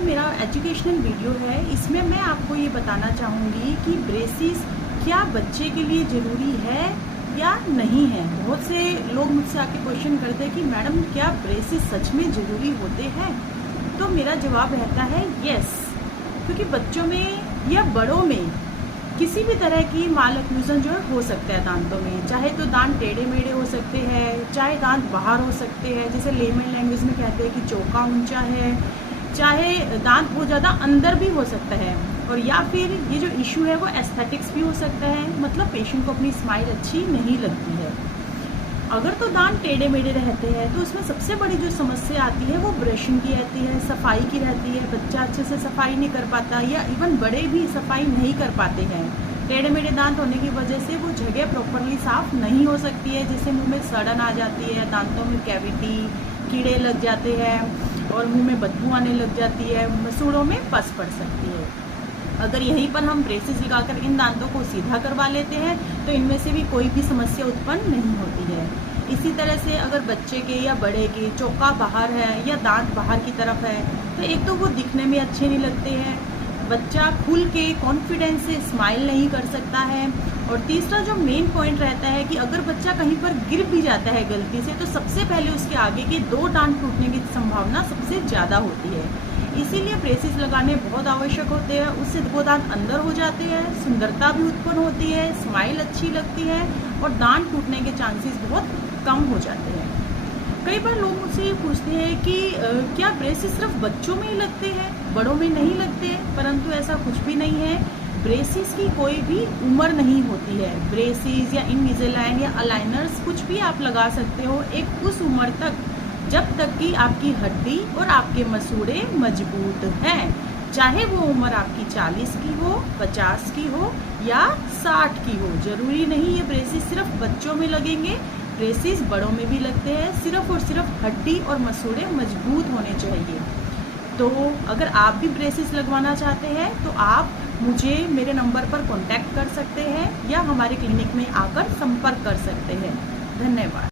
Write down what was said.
जो मेरा educational video है इसमें मैं आपको ये बताना चाहूँगी कि ब्रेसिस क्या बच्चे के लिए ज़रूरी है या नहीं है। बहुत से लोग मुझसे आके क्वेश्चन करते हैं कि मैडम क्या ब्रेसिस सच में ज़रूरी होते हैं। तो मेरा जवाब रहता है यस, क्योंकि बच्चों में या बड़ों में किसी भी तरह की माल ऑक्लूजन जो है हो सकता है दांतों में। चाहे तो दांत टेढ़े मेढ़े हो सकते हैं, चाहे दांत बाहर हो सकते हैं, जैसे लेमन लैंग्वेज में कहते हैं कि चौका ऊंचा है, चाहे दांत बहुत ज़्यादा अंदर भी हो सकता है, और या फिर ये जो इशू है वो एस्थेटिक्स भी हो सकता है, मतलब पेशेंट को अपनी स्माइल अच्छी नहीं लगती है। अगर तो दांत टेढ़े मेढ़े रहते हैं तो उसमें सबसे बड़ी जो समस्या आती है वो ब्रशिंग की रहती है, सफाई की रहती है। बच्चा अच्छे से सफाई नहीं कर पाता या इवन बड़े भी सफाई नहीं कर पाते हैं। टेढ़े मेढ़े दांत होने की वजह से वो जगह प्रॉपरली साफ़ नहीं हो सकती है, जिससे मुंह में सड़न आ जाती है, दांतों में कैविटी, कीड़े लग जाते हैं और मुंह में बदबू आने लग जाती है, मसूड़ों में पस पड़ सकती है। अगर यहीं पर हम ब्रेसेस लगाकर इन दांतों को सीधा करवा लेते हैं तो इनमें से भी कोई भी समस्या उत्पन्न नहीं होती है। इसी तरह से अगर बच्चे के या बड़े के चौका बाहर है या दांत बाहर की तरफ है तो एक तो वो दिखने में अच्छे नहीं लगते हैं, बच्चा खुल के कॉन्फिडेंस से स्माइल नहीं कर सकता है, और तीसरा जो मेन पॉइंट रहता है कि अगर बच्चा कहीं पर गिर भी जाता है गलती से तो सबसे पहले उसके आगे के 2 दांत टूटने की संभावना सबसे ज़्यादा होती है। इसीलिए ब्रेसेस लगाने बहुत आवश्यक होते हैं। उससे वो दांत अंदर हो जाते हैं, सुंदरता भी उत्पन्न होती है, स्माइल अच्छी लगती है और दांत टूटने के चांसेस बहुत कम हो जाते हैं। कई बार लोग मुझसे ये पूछते हैं कि क्या ब्रेसेस सिर्फ बच्चों में ही लगते हैं, बड़ों में नहीं लगते? परंतु ऐसा कुछ भी नहीं है। ब्रेसेस की कोई भी उम्र नहीं होती है। ब्रेसेस या इनविजिलाइन या अलाइनर्स कुछ भी आप लगा सकते हो एक उस उम्र तक जब तक कि आपकी हड्डी और आपके मसूड़े मजबूत हैं। चाहे वो उम्र आपकी 40 की हो, 50 की हो या 60 की हो, जरूरी नहीं ये ब्रेसेस सिर्फ बच्चों में लगेंगे। ब्रेसेस बड़ों में भी लगते हैं, सिर्फ और सिर्फ हड्डी और मसूड़े मजबूत होने चाहिए। तो अगर आप भी ब्रेसेस लगवाना चाहते हैं तो आप मुझे मेरे नंबर पर कांटेक्ट कर सकते हैं या हमारे क्लिनिक में आकर संपर्क कर सकते हैं। धन्यवाद।